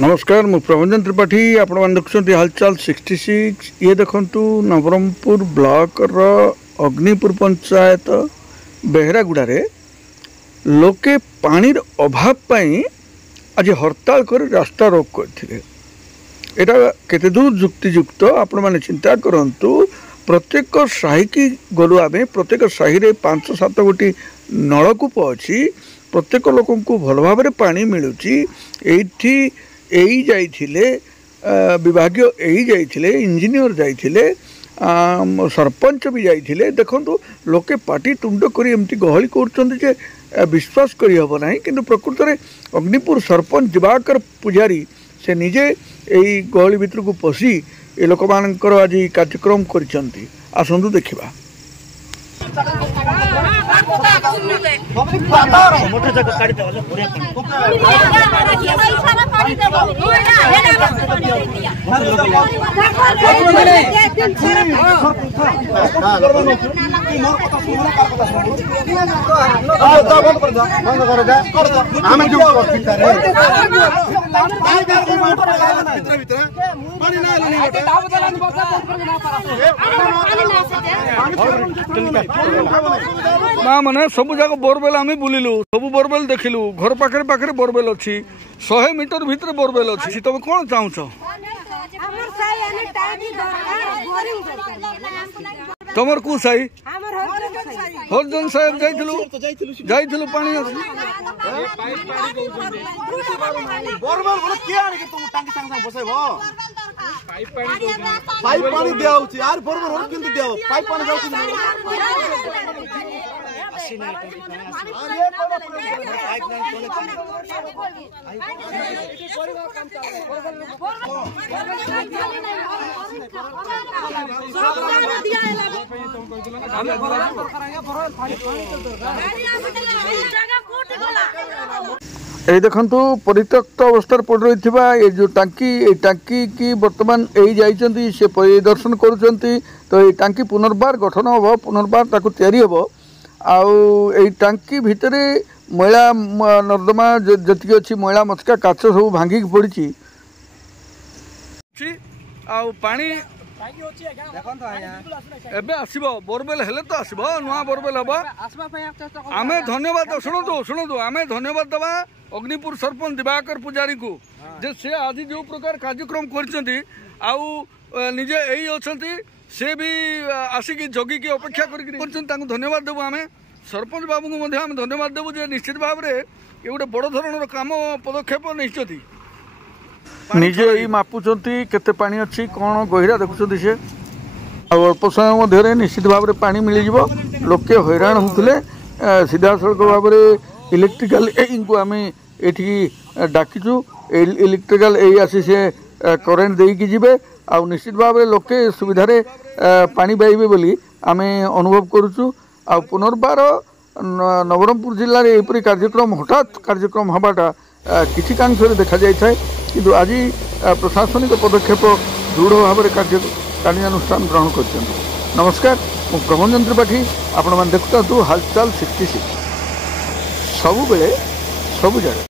नमस्कार मु प्रभंजन त्रिपाठी आपण मैंने देखुं हालचाल 66 ये देखु नवरंगपुर ब्लॉक रो अग्निपुर पंचायत बेहरागुड़े लोके पानीर अभाव पाई आज हड़ताल कर रास्ता रोक करथिले। एटा केते दूर जुक्तियुक्त आपण मैंने चिंता करंतु। प्रत्येक साही की गलु आमे प्रत्येक साही रे 5-7 गोटी नलकूप अच्छी। प्रत्येक लोक को भल भाव में पानी मिलूची। एठी एई जाइथिले विभागीय एई जाइथिले इंजीनियर जाइथिले सरपंच भी जाइथिले। देखंतु लोके पार्टी तुंड करी एमती गहली करछन्ति जे विश्वास करी हबो नाही। किंतु प्रकृत रे अग्निपुर सरपंच दिवाकर पुजारी से निजे एई गहली भितर को पसी ए लोक मानकर आज कार्यक्रम करिसन्ति। आसंतु देखिबा। माँ मैंने सब जगह बोरवेल आम बुलिलु सब बोरवेल देखिलु घर पाखे पाखे बोरवेल अच्छी 100 मीटर भीतर बोरवेल अच्छी। तुम कौन चाहूच? तुमर कौ साई? हरजन साहेब जाइलु पानी पाइप पानी दिया यार बरोबर किंतु दिया पाइप पानी जाउछि ये देखंतु परित्यक्त अवस्था पड़ रही ये जो टांकी की वर्तमान यही जाइछन्ति से परिदर्शन करुछन्ति। तो ये टांकी पुनर्बार गठन हम पुनर्बार ताकू तैयारी हम आई टांकी भितर मैला नर्दमा जी अच्छी मैला मचका काच सब भांगिक पड़ी पानी एबे आसीबो बोरवेल हेले तो आसीबो नुआ बोरवेल हबो आमे धन्यवाद शुणु आमे धन्यवाद दबा अग्निपुर सरपंच दिवाकर पुजारी को जे से आज जो प्रकार कार्यक्रम करछन्ती आउ निजे एई अछन्ती से भी आसिक जगी की अपेक्षा कर धन्यवाद देवु। आमे सरपंच बाबू को आम धन्यवाद देवु जे निश्चित भाव में ये गोटे बड़ धरण काम पदक्षेप नहीं निजे ही मापुचंती केते पानी अच्छी कौन गहिरा देखुं से अल्प समय मध्य निश्चित भाव में पानी मिल जाव। लोके हैरान होते सीधा सड़क भाव में इलेक्ट्रिकल को आम ये डाकिचु इलेक्ट्रिकल आसी से करेन्ट देकी जीवे आ निश्चित भाव में लोके सुविधार पानी पाइबे बोली आम अनुभव करुचु। आ पुनर्बार नवरंगपुर जिले में यहपरी कार्यक्रम हठात कार्यक्रम हवाटा किसी कांक्ष देखा जाए किंतु आज प्रशासनिक पदक्षेप दृढ़ भाव में कार्यानुष्ठान ग्रहण कर। नमस्कार मु प्रभंजन त्रिपाठी आपण मैंने देखुता हालचाल 66 सबुबले सबु जगह।